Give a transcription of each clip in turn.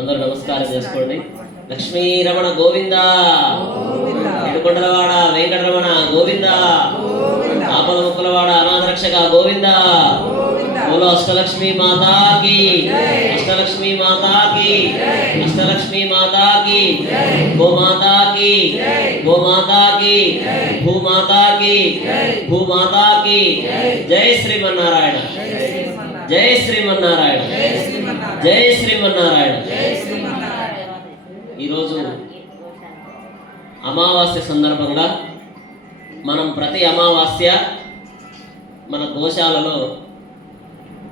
అందరూ నమస్కారం చేసుకోండి. లక్ష్మీ రమణ గోవింద. ఏడుకొండలవాడ వెంకటరమణ గోవింద. ఆపద ముక్కలవాడ అనాథ రక్షక గోవింద. బోలో అష్టలక్ష్మి మాతాకి. అష్టలక్ష్మి మాతాకి. అష్టలక్ష్మి మాతాకి. గోమాతాకి. గోమాతాకి. భూమాతాకి. భూమాతాకి. జై. శ్రీమన్నారాయణ. జై శ్రీమన్నారాయణ. జై శ్రీమన్నారాయణ. ఈరోజు అమావాస్య సందర్భంగా మనం ప్రతి అమావాస్య మన గోశాలలో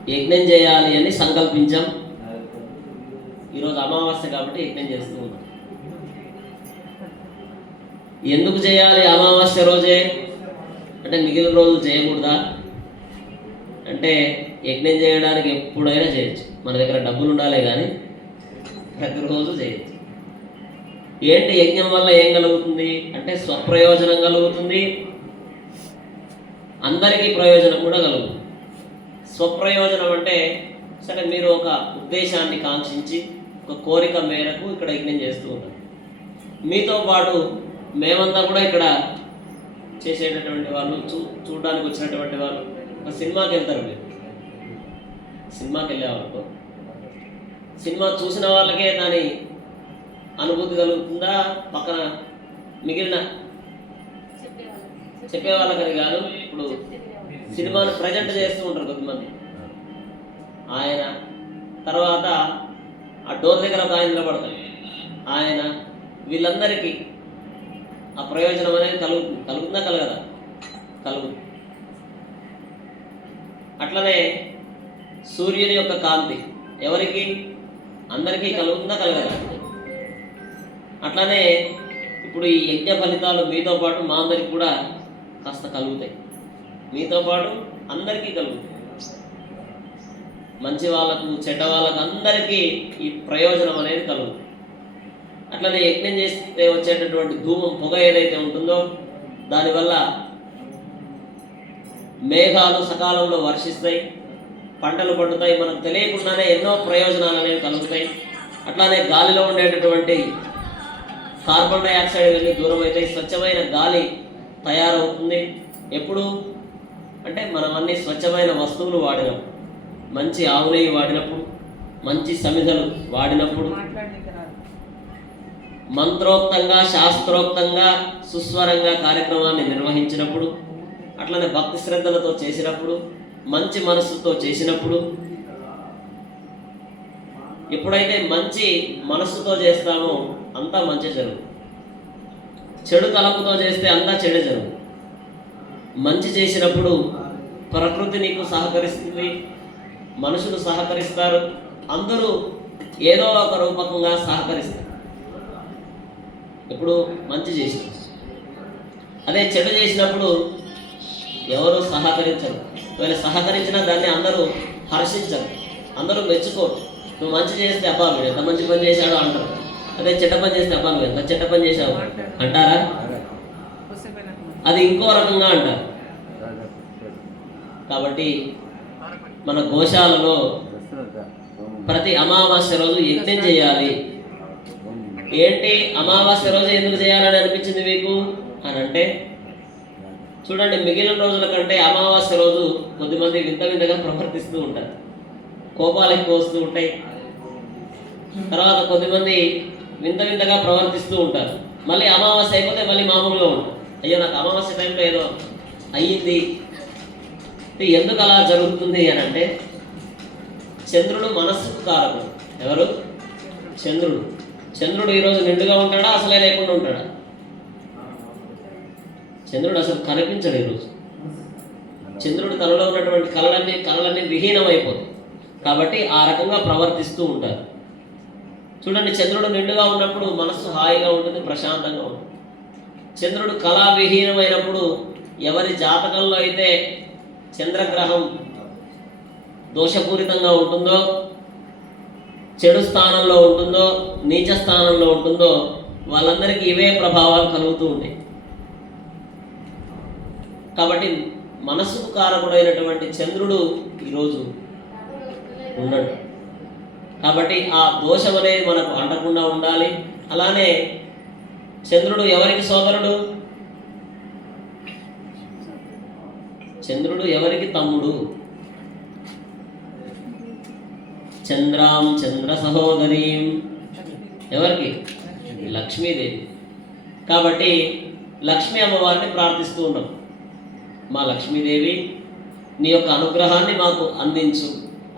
యజ్ఞం చేయాలి అని సంకల్పించాం. ఈరోజు అమావాస్య కాబట్టి యజ్ఞం చేస్తూ ఉన్నాం. ఎందుకు చేయాలి అమావాస్య రోజే? అంటే మిగిలిన రోజులు చేయకూడదా? అంటే యజ్ఞం చేయడానికి ఎప్పుడైనా చేయొచ్చు. మన దగ్గర డబ్బులు ఉండాలి కానీ ప్రతిరోజు చేయొచ్చు. ఏంటి యజ్ఞం వల్ల ఏం కలుగుతుంది? అంటే స్వప్రయోజనం కలుగుతుంది. అందరికీ ప్రయోజనం కూడా కలుగుతుంది. స్వప్రయోజనం అంటే సరే మీరు ఒక ఉద్దేశాన్ని కాంక్షించి ఒక కోరిక మేరకు ఇక్కడ యజ్ఞం చేస్తూ ఉంటారు. మీతో పాటు మేమంతా కూడా ఇక్కడ చేసేటటువంటి వాళ్ళు చూ చూడడానికి వచ్చినటువంటి వాళ్ళు ఒక సినిమాకి వెళ్తారు మీరు. సినిమాకి వెళ్ళేవాళ్ళకు సినిమా చూసిన వాళ్ళకే దాని అనుభూతి కలుగుతుందా? పక్కన మిగిలిన చెప్పే వాళ్ళకని కాదు ఇప్పుడు సినిమాను ప్రజెంట్ చేస్తూ ఉంటారు కొంతమంది. ఆయన తర్వాత ఆ డోర్ దగ్గర ఒక ఆయన నిలబడతాడు. ఆయన వీళ్ళందరికీ ఆ ప్రయోజనం అనేది కలుగుతుంది. కలుగుతుందా? కలగదా? కలుగుతుంది అట్లనే సూర్యుని యొక్క కాంతి ఎవరికి? అందరికీ కలుగుతుందా? కలగదా? అట్లానే ఇప్పుడు ఈ యజ్ఞ ఫలితాలు మీతో పాటు మా అందరికి కూడా కాస్త కలుగుతాయి. మీతో పాటు అందరికీ కలుగుతాయి. మంచి వాళ్ళకు చెడ్డ వాళ్ళకు అందరికీ ఈ ప్రయోజనం అనేది కలుగుతుంది. అట్లనే యజ్ఞం చేస్తే వచ్చేటటువంటి ధూమం పొగ ఏదైతే ఉంటుందో దానివల్ల మేఘాలు సకాలంలో వర్షిస్తాయి పంటలు పండుతాయి. మనకు తెలియకుండానే ఎన్నో ప్రయోజనాలు అనేవి కలుగుతాయి. అట్లానే గాలిలో ఉండేటటువంటి కార్బన్ డైఆక్సైడ్ ఇవన్నీ దూరం అయితే స్వచ్ఛమైన గాలి తయారవుతుంది. ఎప్పుడు? అంటే మనం అన్ని స్వచ్ఛమైన వస్తువులు వాడినప్పుడు మంచి ఆవు నెయ్యి వాడినప్పుడు మంచి సమిధలు వాడినప్పుడు మంత్రోక్తంగా శాస్త్రోక్తంగా సుస్వరంగా కార్యక్రమాన్ని నిర్వహించినప్పుడు అట్లనే భక్తి శ్రద్ధలతో చేసినప్పుడు మంచి మనస్సుతో చేసినప్పుడు ఎప్పుడైతే మంచి మనస్సుతో చేస్తామో అంతా మంచి జరుగు. చెడు తలపుతో చేస్తే అంతా చెడు జరుగు. మంచి చేసినప్పుడు ప్రకృతి నీకు సహకరిస్తుంది మనుషులు సహకరిస్తారు అందరూ ఏదో ఒక రూపకంగా సహకరిస్తారు. ఇప్పుడు మంచి చేసిన అదే చెడు చేసినప్పుడు ఎవరు సహకరించరు. ఒకవేళ సహకరించినా దాన్ని అందరూ హర్షించరు. అందరూ మెచ్చుకోరు. నువ్వు మంచి చేస్తే అబ్బా వీడు ఎంత మంచి పని చేశాడో అంటారు. అదే చెడ్డ పని చేస్తే అబ్బా నువ్వు ఎంత చెడ్డ పని చేసావు అంటారా? అది ఇంకో రకంగా అంటారు. కాబట్టి మన గోశాలలో ప్రతి అమావాస్య రోజు యజ్ఞం చేయాలి. ఏంటి? అమావాస్య రోజు ఎందుకు చేయాలని అనిపించింది మీకు? అని అంటే చూడండి మిగిలిన రోజుల కంటే అమావాస్య రోజు కొద్దిమంది వింత వింతగా ప్రవర్తిస్తూ ఉంటారు. కోపాలు ఎక్కువ వస్తూ ఉంటాయి. తర్వాత కొద్దిమంది వింత వింతగా ప్రవర్తిస్తూ ఉంటారు. మళ్ళీ అమావాస్య అయిపోతే మళ్ళీ మామూలుగా ఉంటారు అయ్యో నాకు అమావాస్య టైంలో ఏదో అయ్యింది. ఎందుకు అలా జరుగుతుంది అని అంటే చంద్రుడు మనస్సుకు కారకుడు. ఎవరు? చంద్రుడు. చంద్రుడు ఈరోజు నిండుగా ఉంటాడా అసలే లేకుండా ఉంటాడా? చంద్రుడు అసలు కనిపించడు ఈరోజు చంద్రుడు తనలో ఉన్నటువంటి కళలన్నీ కళలన్నీ విహీనమైపోతాయి. కాబట్టి ఆ రకంగా ప్రవర్తిస్తూ ఉంటారు. చూడండి చంద్రుడు నిండుగా ఉన్నప్పుడు మనస్సు హాయిగా ఉంటుంది ప్రశాంతంగా ఉంటుంది. చంద్రుడు కళావిహీనమైనప్పుడు ఎవరి జాతకంలో అయితే చంద్రగ్రహం దోషపూరితంగా ఉంటుందో చెడు స్థానంలో ఉంటుందో నీచ స్థానంలో ఉంటుందో వాళ్ళందరికీ ఇవే ప్రభావాలు కలుగుతూ ఉంటాయి. కాబట్టి మనసుకు కారకుడైనటువంటి చంద్రుడు ఈరోజు ఉన్నాడు. కాబట్టి ఆ దోషం అనేది మనకు అంటకుండా ఉండాలి. అలానే చంద్రుడు ఎవరికి సోదరుడు? చంద్రుడు ఎవరికి తమ్ముడు? చంద్రాం చంద్ర సహోదరీం. ఎవరికి? లక్ష్మీదేవి. కాబట్టి లక్ష్మీ అమ్మవారిని ప్రార్థిస్తూ ఉంటాం మా లక్ష్మీదేవి నీ యొక్క అనుగ్రహాన్ని మాకు అందించు.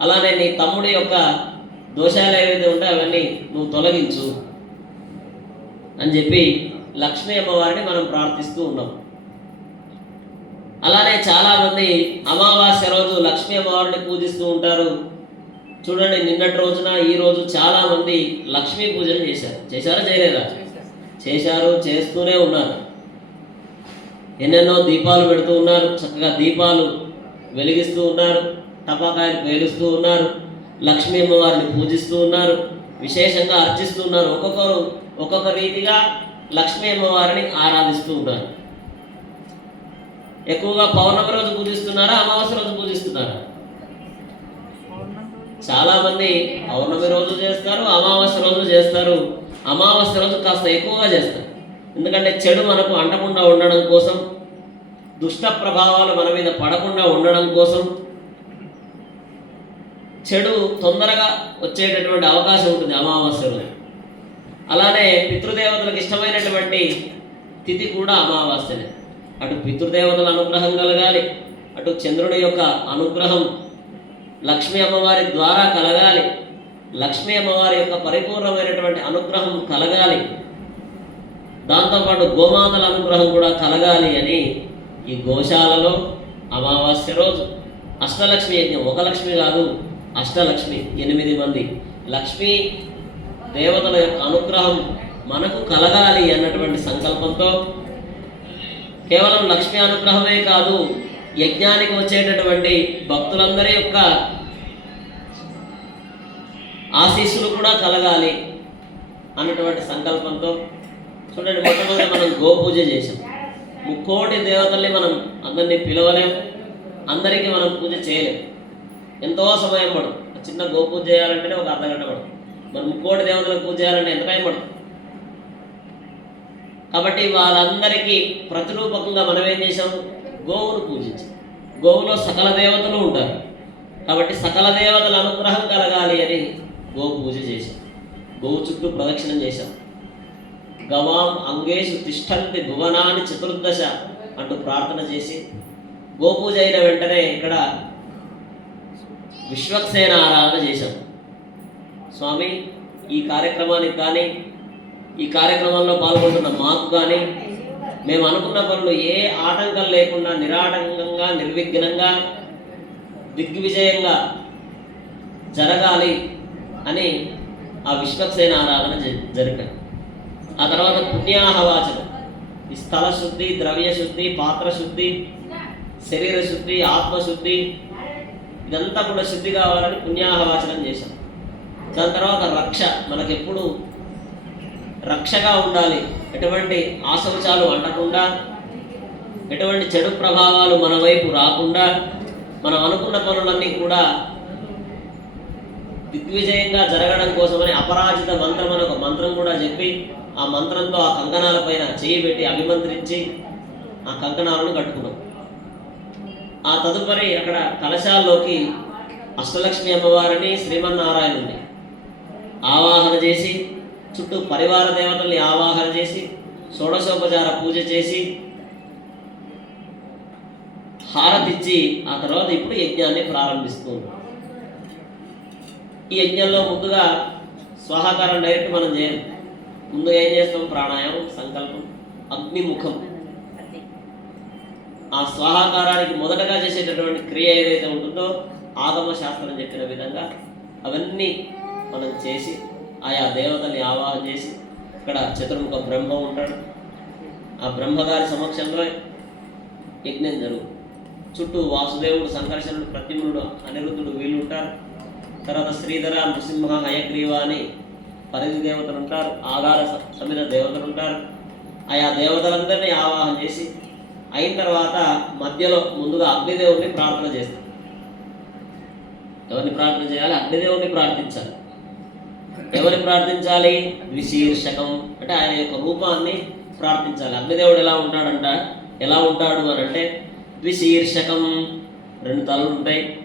అలానే నీ తమ్ముడి యొక్క దోషాలు ఏవైతే ఉంటే అవన్నీ నువ్వు తొలగించు అని చెప్పి లక్ష్మీ అమ్మవారిని మనం ప్రార్థిస్తూ ఉన్నాం. అలానే చాలామంది అమావాస్య రోజు లక్ష్మీ అమ్మవారిని పూజిస్తూ ఉంటారు. చూడండి నిన్నటి రోజున ఈ రోజు లక్ష్మీ పూజలు చేశారు. చేశారా చేయలేదా? చేశారు చేస్తూనే ఉన్నారు. ఎన్నెన్నో దీపాలు పెడుతూ ఉన్నారు. చక్కగా దీపాలు వెలిగిస్తూ ఉన్నారు. టపాకాయలు పేలుస్తూ ఉన్నారు. లక్ష్మీ అమ్మవారిని పూజిస్తూ ఉన్నారు. విశేషంగా అర్చిస్తూ ఉన్నారు. ఒక్కొక్కరు ఒక్కొక్క రీతిగా లక్ష్మీ అమ్మవారిని ఆరాధిస్తూ ఉన్నారు. ఎక్కువగా పౌర్ణమి రోజు పూజిస్తున్నారా? అమావాస్య రోజు పూజిస్తున్నారా? చాలామంది పౌర్ణమి రోజు చేస్తారు అమావాస్య రోజు చేస్తారు. అమావాస్య రోజు కాస్త ఎక్కువగా చేస్తారు. ఎందుకంటే చెడు మనకు అంటకుండా ఉండడం కోసం దుష్ట ప్రభావాలు మన మీద పడకుండా ఉండడం కోసం చెడు తొందరగా వచ్చేటటువంటి అవకాశం ఉంటుంది అమావాస్య అలానే పితృదేవతలకు ఇష్టమైనటువంటి తిథి కూడా అమావాస్యనే. అటు పితృదేవతల అనుగ్రహం కలగాలి అటు చంద్రుడి యొక్క అనుగ్రహం లక్ష్మీ అమ్మవారి ద్వారా కలగాలి లక్ష్మీ అమ్మవారి యొక్క పరిపూర్ణమైనటువంటి అనుగ్రహం కలగాలి దాంతోపాటు గోమాతల అనుగ్రహం కూడా కలగాలి అని ఈ గోశాలలో అమావాస్య రోజు. అష్టలక్ష్మి యజ్ఞం ఒక లక్ష్మి కాదు అష్టలక్ష్మి ఎనిమిది మంది. లక్ష్మి దేవతల యొక్క అనుగ్రహం మనకు కలగాలి అన్నటువంటి సంకల్పంతో కేవలం లక్ష్మి అనుగ్రహమే కాదు యజ్ఞానికి వచ్చేటటువంటి భక్తులందరి యొక్క ఆశీస్సులు కూడా కలగాలి అన్నటువంటి సంకల్పంతో. చూడండి మొట్టమొదటి మనం గోపూజ చేసాం ముక్కోటి దేవతల్ని మనం అందరినీ పిలవలేం అందరికీ మనం పూజ చేయలేము ఎంతో సమయం పడుతుంది. చిన్న గోపూజ చేయాలంటేనే ఒక అర్ధ గంట పడుతుంది. మరి ముక్కోటి దేవతలకు పూజ చేయాలంటే ఎంత టైం పడుతుంది? కాబట్టి వాళ్ళందరికీ ప్రతిరూపకంగా మనం ఏం చేసాం గోవును పూజించాం గోవులో సకల దేవతలు ఉంటారు. కాబట్టి సకల దేవతల అనుగ్రహం కలగాలి అని గోవు పూజ చేశాం. గోవు చుట్టూ ప్రదక్షిణం చేశాం. గవాం అంగేషు తిష్టంతి భువనాన్ని చతుర్దశ అంటూ ప్రార్థన చేసి గోపూజ అయిన వెంటనే ఇక్కడ విశ్వక్సేన ఆరాధన చేశాం. స్వామి ఈ కార్యక్రమానికి కానీ ఈ కార్యక్రమంలో పాల్గొంటున్న మాకు కానీ మేము అనుకున్న పనులు ఏ ఆటంకం లేకుండా నిరాటంకంగా నిర్విఘ్నంగా దిగ్విజయంగా జరగాలి అని ఆ విశ్వక్సేన ఆరాధన జ- ఆ తర్వాత పుణ్యాహవాచనం. ఈ స్థల శుద్ధి ద్రవ్య శుద్ధి పాత్ర శుద్ధి శరీర శుద్ధి ఆత్మశుద్ధి ఇదంతా కూడా శుద్ధి కావాలని పుణ్యాహవాచనం చేశాం. దాని తర్వాత రక్ష మనకెప్పుడు రక్షగా ఉండాలి. ఎటువంటి ఆశౌచాలు అంటకుండా ఎటువంటి చెడు ప్రభావాలు మన వైపు రాకుండా మనం అనుకున్న పనులన్నీ కూడా దిగ్విజయంగా జరగడం కోసమని అపరాజిత మంత్రం అని ఒక మంత్రం కూడా చెప్పి ఆ మంత్రంతో ఆ కంకణాల పైన చేయి పెట్టి అభిమంత్రించి ఆ కంకణాలను కట్టుకున్నాం. ఆ తదుపరి అక్కడ కలశాల్లోకి అష్టలక్ష్మి అమ్మవారిని శ్రీమన్నారాయణుని ఆవాహన చేసి చుట్టూ పరివార దేవతల్ని ఆవాహన చేసి షోడశోపచార పూజ చేసి హారతిచ్చి ఆ తర్వాత ఇప్పుడు యజ్ఞాన్ని ప్రారంభిస్తూ ఈ యజ్ఞంలో ముందుగా స్వాహాకారం డైరెక్ట్ మనం చేయం. ముందు ఏం చేస్తాం? ప్రాణాయామం సంకల్పం అగ్నిముఖం. ఆ స్వాహాకారానికి మొదటగా చేసేటటువంటి క్రియ ఏదైతే ఉంటుందో ఆగమ శాస్త్రం చెప్పిన విధంగా అవన్నీ మనం చేసి ఆయా దేవతల్ని ఆవాహన చేసి ఇక్కడ చతుర్ముఖ బ్రహ్మ ఉంటాడు. ఆ బ్రహ్మగారి సమక్షంలో యజ్ఞం జరుగు చుట్టూ వాసుదేవుడు సంకర్షణుడు ప్రతిమునుడు అనిరుద్ధుడు వీళ్ళు ఉంటారు. తర్వాత శ్రీధర నృసింహ హయగ్రీవ అని పరిధి దేవతలు ఉంటారు. ఆధార సమిత దేవతలు ఉంటారు. ఆయా దేవతలందరినీ ఆవాహన చేసి అయిన తర్వాత మధ్యలో ముందుగా అగ్నిదేవుడిని ప్రార్థన చేస్తాం. ఎవరిని ప్రార్థన చేయాలి? అగ్నిదేవుడిని ప్రార్థించాలి. ఎవరిని ప్రార్థించాలి? విశీర్షకం. అంటే ఆయన యొక్క రూపాన్ని ప్రార్థించాలి. అగ్నిదేవుడు ఎలా ఉంటాడంట? ఎలా ఉంటాడు అని అంటే ద్విశీర్షకం రెండు తలలు ఉంటాయి.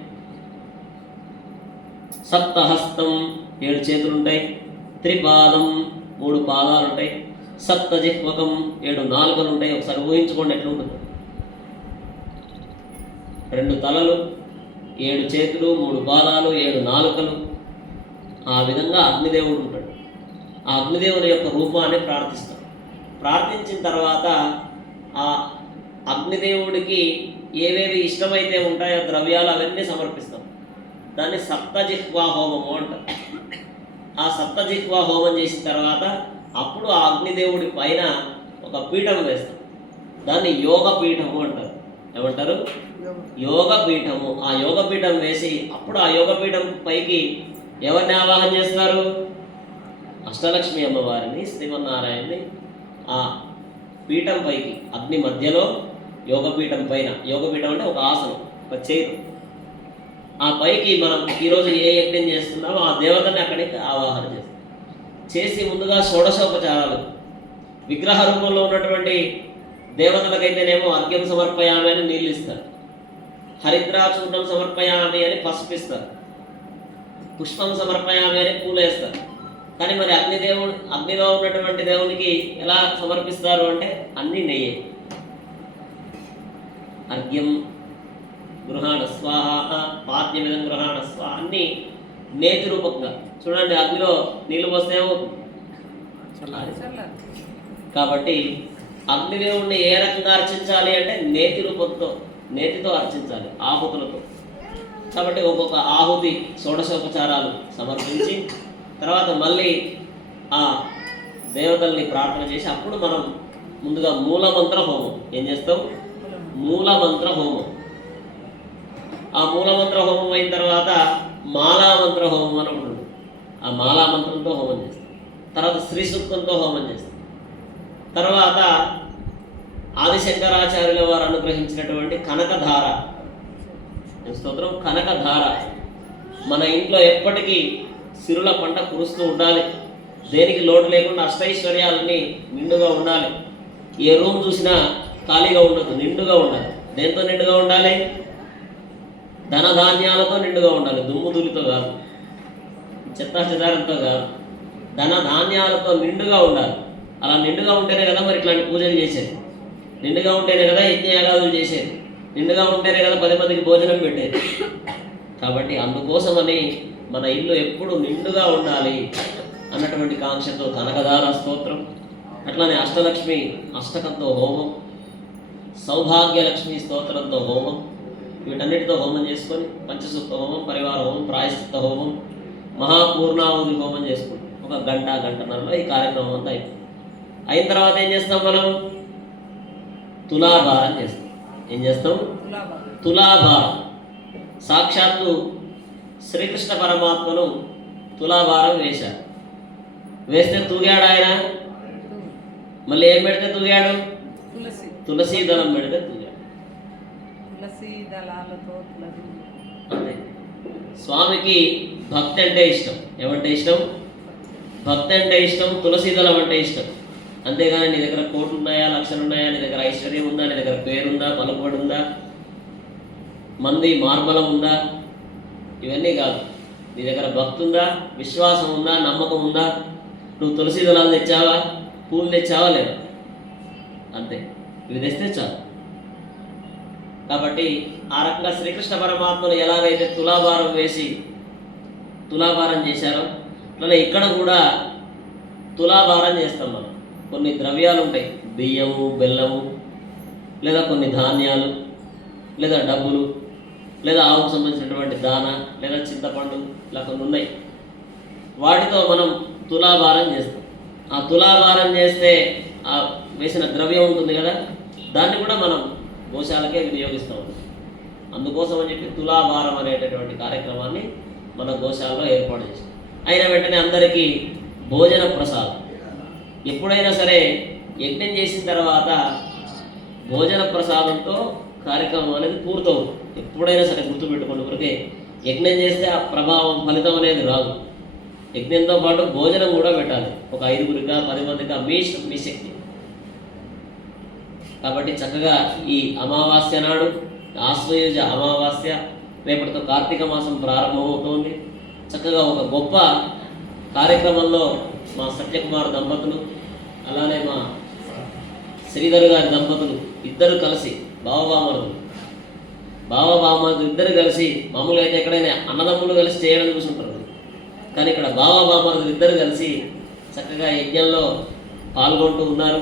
సప్తహస్తం ఏడు చేతులు ఉంటాయి. త్రిపాదం మూడు పాదాలు ఉంటాయి. సప్తజిహ్వకం ఏడు నాలుగులు ఉంటాయి ఒకసారి ఊహించుకోండి ఎట్లా ఉంటుంది రెండు తలలు ఏడు చేతులు మూడు బాలాలు ఏడు నాలుకలు. ఆ విధంగా అగ్నిదేవుడు ఉంటాడు. ఆ అగ్నిదేవుని యొక్క రూపాన్ని ప్రార్థిస్తాం ప్రార్థించిన తర్వాత ఆ అగ్నిదేవుడికి ఏవేవి ఇష్టమైతే ఉంటాయో ద్రవ్యాలు అవన్నీ సమర్పిస్తాం. దాన్ని సప్తజిహ్వా హోమము అంటారు. ఆ సప్తజిహ్వా హోమం చేసిన తర్వాత అప్పుడు ఆ అగ్నిదేవుడి పైన ఒక పీఠం వేస్తాం దాన్ని యోగ పీఠము అంటారు. ఏమంటారు? యోగ పీఠము. ఆ యోగ పీఠం వేసి అప్పుడు ఆ యోగ పీఠం పైకి ఎవరిని ఆవాహన చేస్తారు? అష్టలక్ష్మి అమ్మవారిని శ్రీమన్నారాయణని ఆ పీఠం పైకి అగ్ని మధ్యలో యోగపీఠం పైన. యోగపీఠం అంటే ఒక ఆసనం ఒక చైర్. ఆ పైకి మనం ఈరోజు ఏ యజ్ఞం చేస్తున్నామో ఆ దేవతని అక్కడికి ఆవాహన చేస్తాం చేసి ముందుగా షోడశోపచారాలు. విగ్రహ రూపంలో ఉన్నటువంటి దేవతలకైతేనేమో అర్ఘ్యం సమర్పయామి అని నీళ్ళు ఇస్తారు హరిద్రాచూర్ణం సమర్పయామి అని పసుపిస్తారు. పుష్పం సమర్పయామి అని పూలు వేస్తారు కానీ మరి అగ్నిదేవుడు అగ్నిలో ఉన్నటువంటి దేవునికి ఎలా సమర్పిస్తారు అంటే అన్ని నెయ్యే. అర్ఘ్యం గృహాణ స్వాహ పాద్యమిదం గృహాణ స్వాహ అన్ని నేతి రూపంగా. చూడండి అగ్నిలో నీళ్ళు పోస్తేమో కాబట్టి అగ్నిదేవుణ్ణి ఏ రకంగా అర్చించాలి అంటే నేతి రూపంతో నేతితో అర్చించాలి ఆహుతులతో. కాబట్టి ఒక్కొక్క ఆహుతి షోడశోపచారాలు సమర్పించి తర్వాత మళ్ళీ ఆ దేవతల్ని ప్రార్థన చేసి అప్పుడు మనం ముందుగా మూలమంత్ర హోమం. ఏం చేస్తాం? మూలమంత్ర హోమం. ఆ మూలమంత్ర హోమం అయిన తర్వాత మాలామంత్ర హోమం అని ఆ మాలా ఆ మాలామంత్రంతో హోమం చేస్తాం. తర్వాత శ్రీ సూక్తంతో హోమం చేస్తాం. తర్వాత ఆదిశంకరాచార్యుల వారు అనుగ్రహించినటువంటి కనకధార. స్తోత్రం? కనకధార. మన ఇంట్లో ఎప్పటికీ సిరుల పంట కురుస్తూ ఉండాలి. దేనికి లోటు లేకుండా అష్టైశ్వర్యాలన్నీ నిండుగా ఉండాలి. ఏ రూమ్ చూసినా ఖాళీగా ఉండదు నిండుగా ఉండాలి. దేంతో నిండుగా ఉండాలి? ధనధాన్యాలతో నిండుగా ఉండాలి. దుమ్ము దులితో కాదు. చెత్త కాదు. ధన ధాన్యాలతో నిండుగా ఉండాలి. అలా నిండుగా ఉంటేనే కదా మరి ఇట్లాంటి పూజలు చేసేది. నిండుగా ఉంటేనే కదా యజ్ఞయాగాదులు చేసేది. నిండుగా ఉంటేనే కదా పది మందికి భోజనం పెట్టేది. కాబట్టి అందుకోసమని మన ఇల్లు ఎప్పుడు నిండుగా ఉండాలి అన్నటువంటి కాంక్షతో కనకదార స్తోత్రం అట్లానే అష్టలక్ష్మి అష్టకంతో హోమం సౌభాగ్యలక్ష్మి స్తోత్రంతో హోమం వీటన్నిటితో హోమం చేసుకొని పంచసూక్త హోమం పరివార హోమం ప్రాయశ్చిత్త హోమం మహాపూర్ణావధి హోమం చేసుకుంటాం. ఒక గంట గంటన్నరలో ఈ కార్యక్రమం అంతా అయిపోతుంది. అయిన తర్వాత ఏం చేస్తాం మనం? తులాభారం చేస్తాం. ఏం చేస్తాం? తులాభారం. సాక్షాత్తు శ్రీకృష్ణ పరమాత్మను తులాభారం వేశారు. వేస్తే తూగాడు ఆయన? మళ్ళీ ఏం పెడితే తూగాడు? తులసి. దళం పెడితే తూగాడు. తులసి దళాలతో స్వామికి భక్తి అంటే ఇష్టం. ఏమంటే ఇష్టం? భక్తి అంటే ఇష్టం తులసీదళం అంటే ఇష్టం. అంతేగాని నీ దగ్గర కోట్లు ఉన్నాయా లక్షలు ఉన్నాయా నీ దగ్గర ఐశ్వర్యం ఉందా నీ దగ్గర పేరుందా పలుకుబడి ఉందా మంది మార్బలం ఉందా? ఇవన్నీ కాదు. నీ దగ్గర భక్తి ఉందా విశ్వాసం ఉందా నమ్మకం ఉందా? నువ్వు తులసి దళాలు తెచ్చావా పూలు తెచ్చావా లేదా. అంతే. ఇవి తెస్తే చాలు. కాబట్టి ఆ రకంగా శ్రీకృష్ణ పరమాత్మను ఎలాగైతే తులాభారం వేసి తులాభారం చేశారు. అలా ఇక్కడ కూడా తులాభారం చేస్తాం మనం. కొన్ని ద్రవ్యాలు ఉంటాయి. బియ్యము బెల్లము లేదా కొన్ని ధాన్యాలు లేదా డబ్బులు లేదా ఆవుకు సంబంధించినటువంటి దాన లేదా చింతపండు ఇలా కొన్ని ఉన్నాయి. వాటితో మనం తులాభారం చేస్తాం. ఆ తులాభారం చేస్తే ఆ వేసిన ద్రవ్యం ఉంటుంది కదా దాన్ని కూడా మనం గోశాలకే వినియోగిస్తాం. అందుకోసం అని చెప్పి తులాభారం అనేటటువంటి కార్యక్రమాన్ని మన గోశాలలో ఏర్పాటు చేసింది. అయిన వెంటనే అందరికీ భోజన ప్రసాదం. ఎప్పుడైనా సరే యజ్ఞం చేసిన తర్వాత భోజన ప్రసాదంతో కార్యక్రమం అనేది పూర్తవుతుంది. ఎప్పుడైనా సరే గుర్తుపెట్టుకోండి ఊరికే యజ్ఞం చేస్తే ఆ ప్రభావం ఫలితం అనేది రాదు. యజ్ఞంతో పాటు భోజనం కూడా పెట్టాలి. ఒక ఐదుగురిగా పది మందిగా మీ మీ శక్తి. కాబట్టి చక్కగా ఈ అమావాస్య నాడు ఆశ్వయుజ అమావాస్య రేపటితో కార్తీక మాసం ప్రారంభమవుతోంది. చక్కగా ఒక గొప్ప కార్యక్రమంలో మా సత్యకుమార్ దంపతులు అలానే మా శ్రీధర్ గారి దంపతులు ఇద్దరు కలిసి బావబామరులు బావబామరులు ఇద్దరు కలిసి మామూలుగా అయితే ఎక్కడైనా అన్నదమ్ములు కలిసి చేయడం చూసుంటారు. కానీ ఇక్కడ బావబామరులు ఇద్దరు కలిసి చక్కగా యజ్ఞంలో పాల్గొంటూ ఉన్నారు.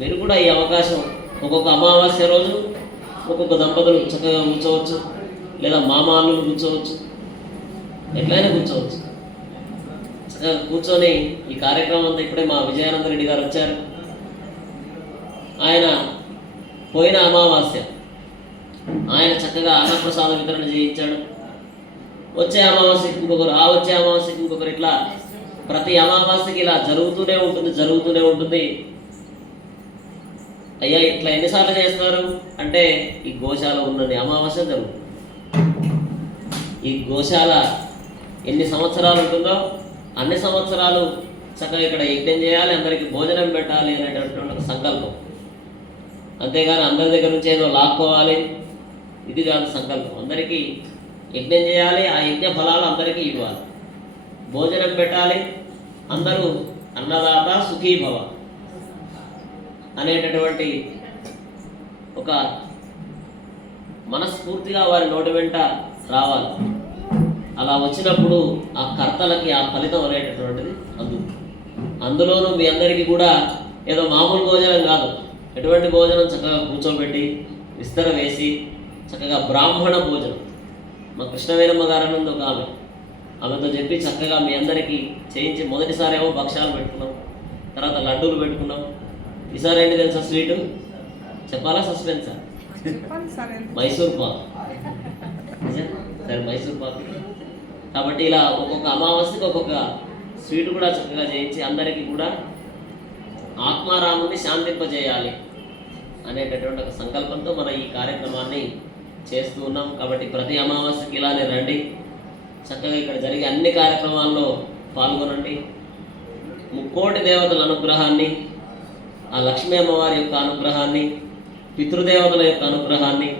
మీరు కూడా ఈ అవకాశం ఒక్కొక్క అమావాస్య రోజు ఒక్కొక్క దంపతులు చక్కగా ఉంచవచ్చు. లేదా మామాలు కూర్చోవచ్చు? ఎట్లయినా కూర్చోవచ్చు. చక్కగా కూర్చొని ఈ కార్యక్రమం అంతా ఇప్పుడే మా విజయానంద రెడ్డి గారు వచ్చారు. ఆయన పోయిన అమావాస్య. ఆయన చక్కగా అన్నప్రసాద వితరణ చేయించాడు. వచ్చే అమావాస్యకి ఇంకొకరు ఆ వచ్చే అమావాస్యకి ఇంకొకరు ఇట్లా ప్రతి అమావాస్యకి ఇలా జరుగుతూనే ఉంటుంది జరుగుతూనే ఉంటుంది. అయ్యా ఇట్లా ఎన్నిసార్లు చేస్తున్నారు అంటే ఈ గోశాల ఉన్నది అమావాస్య జరుగుతుంది ఈ గోశాల ఎన్ని సంవత్సరాలు ఉంటుందో అన్ని సంవత్సరాలు చక్కగా ఇక్కడ యజ్ఞం చేయాలి అందరికీ భోజనం పెట్టాలి అనేటటువంటి ఒక సంకల్పం. అంతేగాని అందరి దగ్గర నుంచి ఏదో లాక్కోవాలి ఇది కాదు సంకల్పం. అందరికీ యజ్ఞం చేయాలి ఆ యజ్ఞ ఫలాలు అందరికీ ఇవ్వాలి. భోజనం పెట్టాలి అందరూ అన్నదాత సుఖీభవ అనేటటువంటి ఒక మనస్ఫూర్తిగా వారి నోటి వెంట రావాలి. అలా వచ్చినప్పుడు ఆ కర్తలకి ఆ ఫలితం అనేటటువంటిది అందు. అందులోనూ మీ అందరికీ కూడా ఏదో మామూలు భోజనం కాదు. ఎటువంటి భోజనం చక్కగా కూర్చోబెట్టి విస్తర వేసి చక్కగా బ్రాహ్మణ భోజనం. మా కృష్ణవేనమ్మ గారు ఉంది ఒక ఆమె. ఆమెతో చెప్పి చక్కగా మీ అందరికీ చేయించి మొదటిసారి ఏమో భక్ష్యాలు పెట్టుకున్నాం. తర్వాత లడ్డూలు పెట్టుకున్నాం. ఈసారి ఏంటి తెలుసా స్వీటు? చెప్పాలా సస్పెన్సా? మైసూర్ పాక్. సరే మైసూర్ పాక్. కాబట్టి ఇలా ఒక్కొక్క అమావాస్యకి ఒక్కొక్క స్వీట్ కూడా చక్కగా చేయించి అందరికీ కూడా ఆత్మారాముని శాంతింపజేయాలి అనేటటువంటి ఒక సంకల్పంతో మనం ఈ కార్యక్రమాన్ని చేస్తూ ఉన్నాం. కాబట్టి ప్రతి అమావాస్యకి ఇలానే రండి. చక్కగా ఇక్కడ జరిగే అన్ని కార్యక్రమాల్లో పాల్గొనండి. ముక్కోటి దేవతల అనుగ్రహాన్ని ఆ లక్ష్మీ అమ్మవారి యొక్క అనుగ్రహాన్ని పితృదేవతల యొక్క అనుగ్రహాన్ని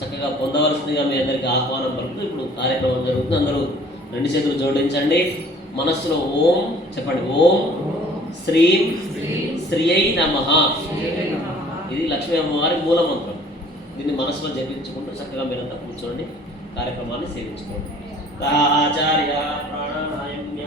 చక్కగా పొందవలసిందిగా మీ అందరికీ ఆహ్వానం పలుకుతూ ఇప్పుడు కార్యక్రమం జరుగుతుంది. అందరూ రెండు చేతులు జోడించండి. మనస్సులో ఓం చెప్పండి. ఓం శ్రీం శ్రీయై నమ. ఇది లక్ష్మీ అమ్మవారి మూలమంత్రం. దీన్ని మనసులో జపించుకుంటూ చక్కగా మీరంతా కూర్చోండి. కార్యక్రమాన్ని సేవించుకోండి. ఆచార్య ప్రాణాయామ్య.